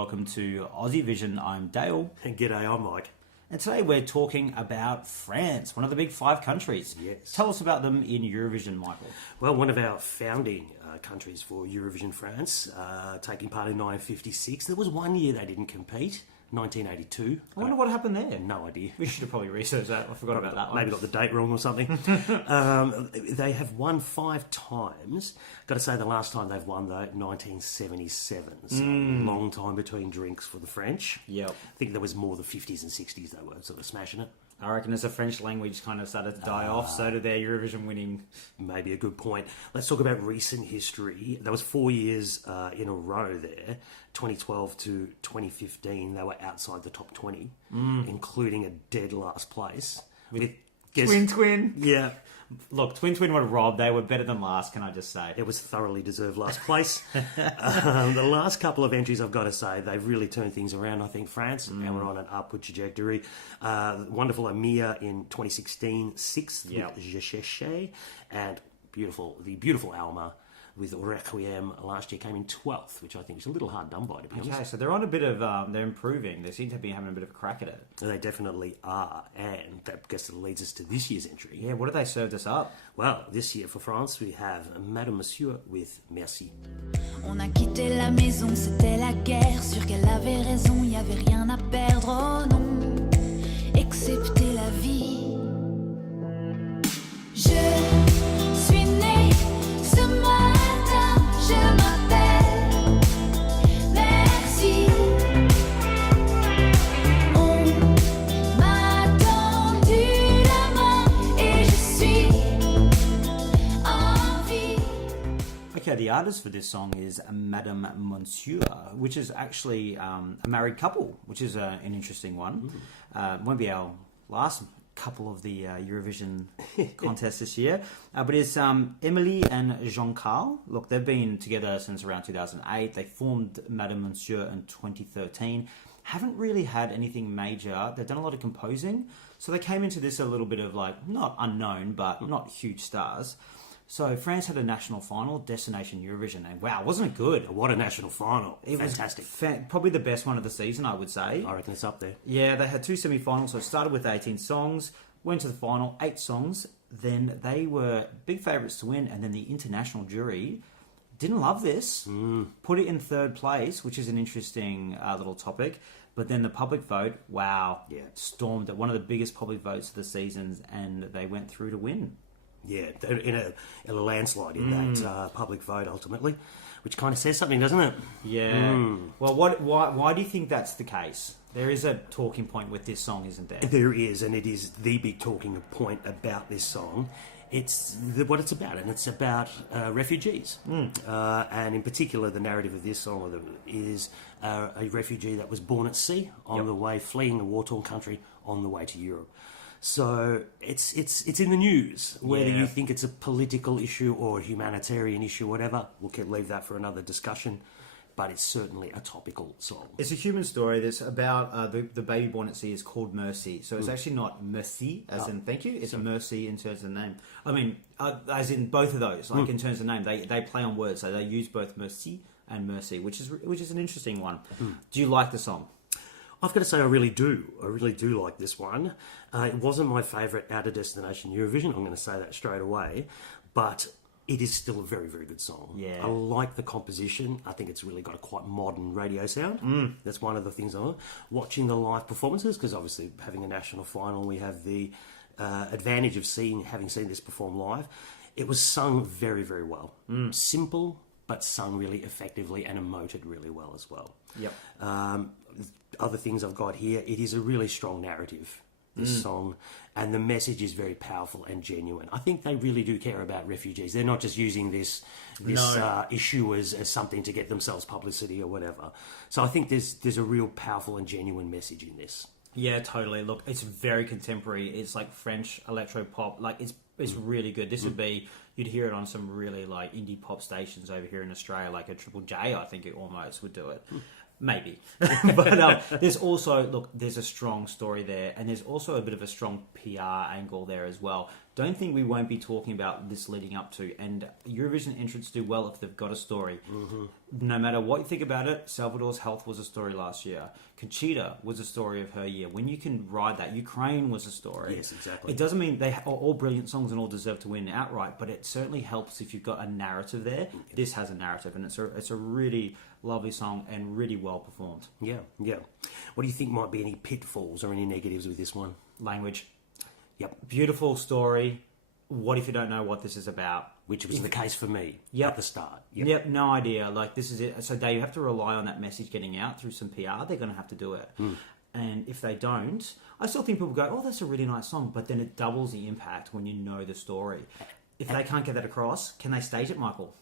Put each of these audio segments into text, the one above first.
welcome to Aussievision. I'm Dale. And g'day, I'm Mike. And today we're talking about France, one of the big five countries. Yes. Tell us about them in Eurovision, Michael. Well, one of our founding countries for Eurovision, France, taking part in 1956. There was one year they didn't compete, 1982. I wonder what happened there. No idea. We should have probably researched that. I forgot about that one. Maybe got the date wrong or something. They have won 5 times. Got to say the last time they've won, though, 1977. So long time between drinks for the French. Yep. I think there was more the 50s and 60s they were sort of smashing it. I reckon as the French language kind of started to die off, so did their Eurovision winning. Maybe a good point. Let's talk about recent history. There was 4 years in a row there, 2012 to 2015. They were outside the top 20, including a dead last place. With Twin. Yeah. Look, Twin were robbed. They were better than last, can I just say? It was thoroughly deserved last place. The last couple of entries, I've got to say, they've really turned things around, I think, France, and we're on an upward trajectory. Wonderful Amia in 2016, 6th with Je Cherchais, and the beautiful Alma with Requiem last year came in 12th, which I think is a little hard done by, to be honest. Okay, so they're on a bit of, they're improving. They seem to be having a bit of a crack at it. They definitely are, and that leads us to this year's entry. Yeah, what have they served us up? Well, this year for France, we have Madame Monsieur with Merci. On a quitté la maison, c'était la guerre. Sûr qu'elle avait raison, y avait rien à perdre, oh non, excepté la vie. Je suis née ce matin, je m'appelle Merci. On m'a tendu la main et je suis en vie. Okay, the artist for this song is Madame Monsieur, which is actually a married couple, which is an interesting one. Won't be our last couple of the Eurovision contest this year, but it's Emily and Jean-Carl. Look, they've been together since around 2008. They formed Madame Monsieur in 2013. Haven't really had anything major. They've done a lot of composing, so they came into this a little bit of like, not unknown, but not huge stars. So France had a national final, Destination Eurovision, and wow, wasn't it good? What a national final. It Fantastic. was probably the best one of the season, I would say. I reckon it's up there. Yeah, they had 2 semi-finals, so it started with 18 songs, went to the final, 8 songs, then they were big favourites to win, and then the international jury didn't love this, put it in 3rd place, which is an interesting little topic, but then the public vote, stormed at one of the biggest public votes of the seasons, and they went through to win. Yeah, in a landslide in that public vote ultimately, which kind of says something, doesn't it? Yeah. Well, why do you think that's the case? There is a talking point with this song, isn't there? There is, and it is the big talking point about this song. It's what it's about, and it's about refugees. And in particular, the narrative of this song is a refugee that was born at sea on the way, fleeing a war-torn country on the way to Europe. So it's in the news. Whether you think it's a political issue or a humanitarian issue, whatever, we'll leave that for another discussion. But it's certainly a topical song. It's a human story that's about the baby born at sea is called Mercy. So it's actually not Merci, as in thank you. It's a Mercy in terms of name. I mean, as in both of those, like in terms of name. They play on words, so they use both Merci and Mercy, which is an interesting one. Do you like the song? I've got to say I really do. I really do like this one. It wasn't my favourite out of Destination Eurovision, I'm going to say that straight away, but it is still a very, very good song. Yeah. I like the composition. I think it's really got a quite modern radio sound. That's one of the things I like. Watching the live performances, because obviously having a national final, we have the advantage of having seen this perform live. It was sung very, very well. Simple, but sung really effectively and emoted really well as well. Yep. Other things I've got here, it is a really strong narrative, this song, and the message is very powerful and genuine. I think they really do care about refugees. They're not just using this issue as something to get themselves publicity or whatever. So I think there's a real powerful and genuine message in this. Yeah, totally. Look, it's very contemporary. It's like French electro pop. Like it's really good. This would be, you'd hear it on some really like indie pop stations over here in Australia, like a Triple J. I think it almost would do it. Maybe. But there's also, there's a strong story there, and there's also a bit of a strong PR angle there as well. don't think we won't be talking about this leading up to. And Eurovision entrants do well if they've got a story. No matter what you think about it, Salvador's Health was a story last year. Conchita was a story of her year. When you can ride that, Ukraine was a story. Yes, exactly. It doesn't mean they are all brilliant songs and all deserve to win outright, but it certainly helps if you've got a narrative there. This has a narrative, and it's a really lovely song and really well performed. Yeah. What do you think might be any pitfalls or any negatives with this one? Language. Yep. Beautiful story. What if you don't know what this is about? Which was the case for me at the start. Yep, no idea. Like, this is it. So they have to rely on that message getting out through some PR. They're going to have to do it. And if they don't, I still think people go, oh, that's a really nice song. But then it doubles the impact when you know the story. If they can't get that across, can they stage it, Michael?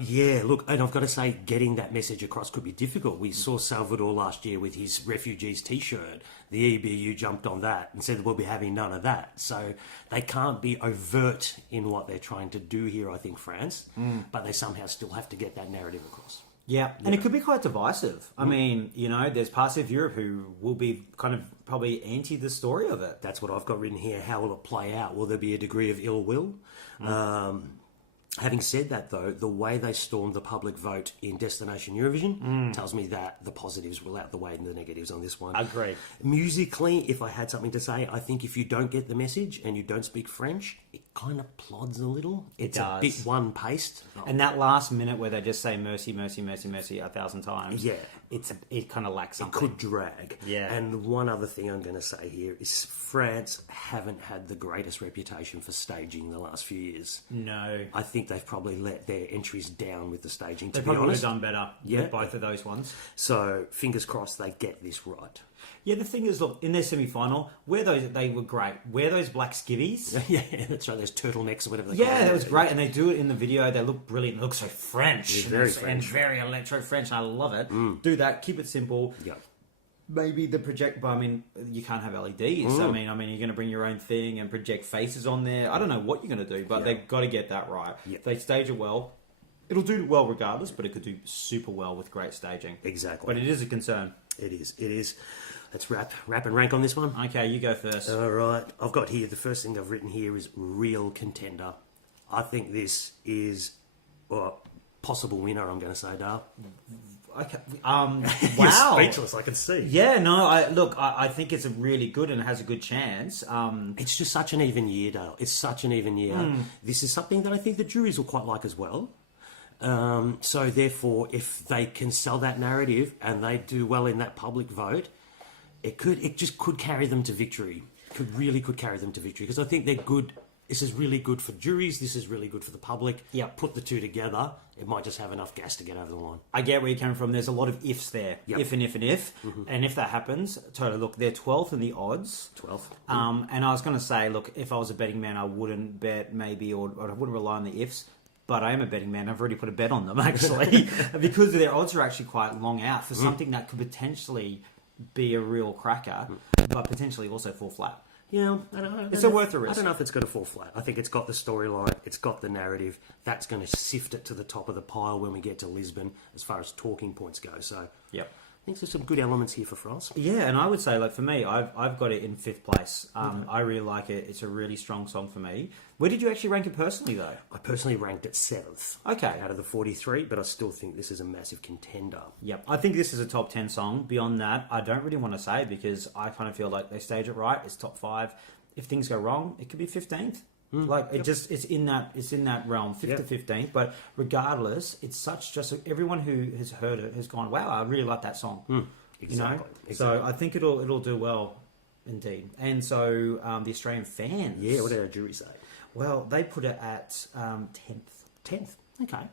Yeah, look, and I've got to say, getting that message across could be difficult. We saw Salvador last year with his refugees T-shirt. The EBU jumped on that and said we'll be having none of that. So they can't be overt in what they're trying to do here, I think, France. But they somehow still have to get that narrative across. Yeah, and it could be quite divisive. I mean, there's parts of Europe who will be kind of probably anti the story of it. That's what I've got written here. How will it play out? Will there be a degree of ill will? Having said that, though, the way they stormed the public vote in Destination Eurovision tells me that the positives will outweigh the negatives on this one. Agreed. Musically, if I had something to say, I think if you don't get the message and you don't speak French, it kind of plods a little. It's a bit one-paced. And that last minute where they just say mercy, mercy, mercy, mercy 1,000 times, it kind of lacks something. It could drag. Yeah. And one other thing I'm going to say here is France haven't had the greatest reputation for staging the last few years. No. I think they've probably let their entries down with the staging, They to be probably would have honest. done better with both of those ones. So, fingers crossed they get this right. Yeah, the thing is, look, in their semi-final, they were great. Wear those black skivvies. Yeah, that's right, those turtlenecks or whatever they call Yeah, them. that was great. And they do it in the video. They look brilliant. They look so French. Yeah, very and French. very electro-French. I love it. Do that. Keep it simple. Yeah. Maybe the project, but I mean, you can't have LEDs. I mean, you're going to bring your own thing and project faces on there. I don't know what you're going to do, but they've got to get that right. Yeah. If they stage it well, it'll do well regardless, but it could do super well with great staging. Exactly. But it is a concern. It is. Let's wrap and rank on this one. Okay, you go first. All right. I've got here, the first thing I've written here is real contender. I think this is possible winner, I'm going to say, Dale. Okay. You're Wow. speechless, I can see. Yeah, no, I think it's a really good and it has a good chance. It's just such an even year, Dale. It's such an even year. This is something that I think the juries will quite like as well. So therefore, if they can sell that narrative and they do well in that public vote, it just could carry them to victory. Could carry them to victory because I think they're good. This is really good for juries. This is really good for the public. Yeah. Put the two together, it might just have enough gas to get over the line. I get where you're coming from. There's a lot of ifs there. Yep. If and if and if. And if that happens, totally, look, they're 12th in the odds. 12th. And I was going to say, look, if I was a betting man, I wouldn't bet maybe, or I wouldn't rely on the ifs. But I am a betting man. I've already put a bet on them, actually. Because their odds are actually quite long out for something that could potentially be a real cracker, but potentially also fall flat. Yeah, I don't know. It's worth the risk. I don't know if it's going to fall flat. I think it's got the storyline, it's got the narrative. That's going to sift it to the top of the pile when we get to Lisbon, as far as talking points go. So, Yep. I think there's some good elements here for France. Yeah, and I would say, like, for me, I've got it in 5th place. I really like it. It's a really strong song for me. Where did you actually rank it personally, though? I personally ranked it 7th. Okay. Out of the 43, but I still think this is a massive contender. Yep. I think this is a top 10 song. Beyond that, I don't really want to say because I kind of feel like they stage it right. It's top 5. If things go wrong, it could be 15th. It's in that realm, 5th to 15th. But regardless, it's such just everyone who has heard it has gone, wow, I really like that song. Exactly. So I think it'll do well, indeed. And so the Australian fans, Yeah, what did our jury say? well, they put it at 10th. 10th. Okay.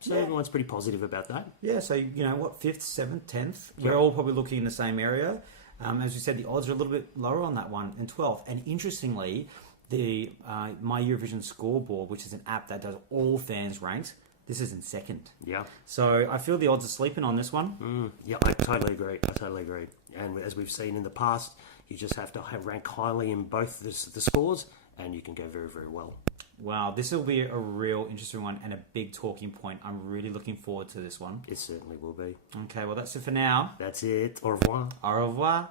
So Yeah. everyone's pretty positive about that. Yeah, so you know what, 5th, 7th, 10th. We're all probably looking in the same area. As we said, the odds are a little bit lower on that one, and 12th. And interestingly, the My Eurovision Scoreboard, which is an app that does all fans ranks, this is in 2nd. Yeah. So I feel the odds are sleeping on this one. Yeah, I totally agree. And as we've seen in the past, you just have to rank highly in both the scores, and you can go very, very well. Wow, this will be a real interesting one and a big talking point. I'm really looking forward to this one. It certainly will be. Okay, well, that's it for now. That's it. Au revoir. Au revoir.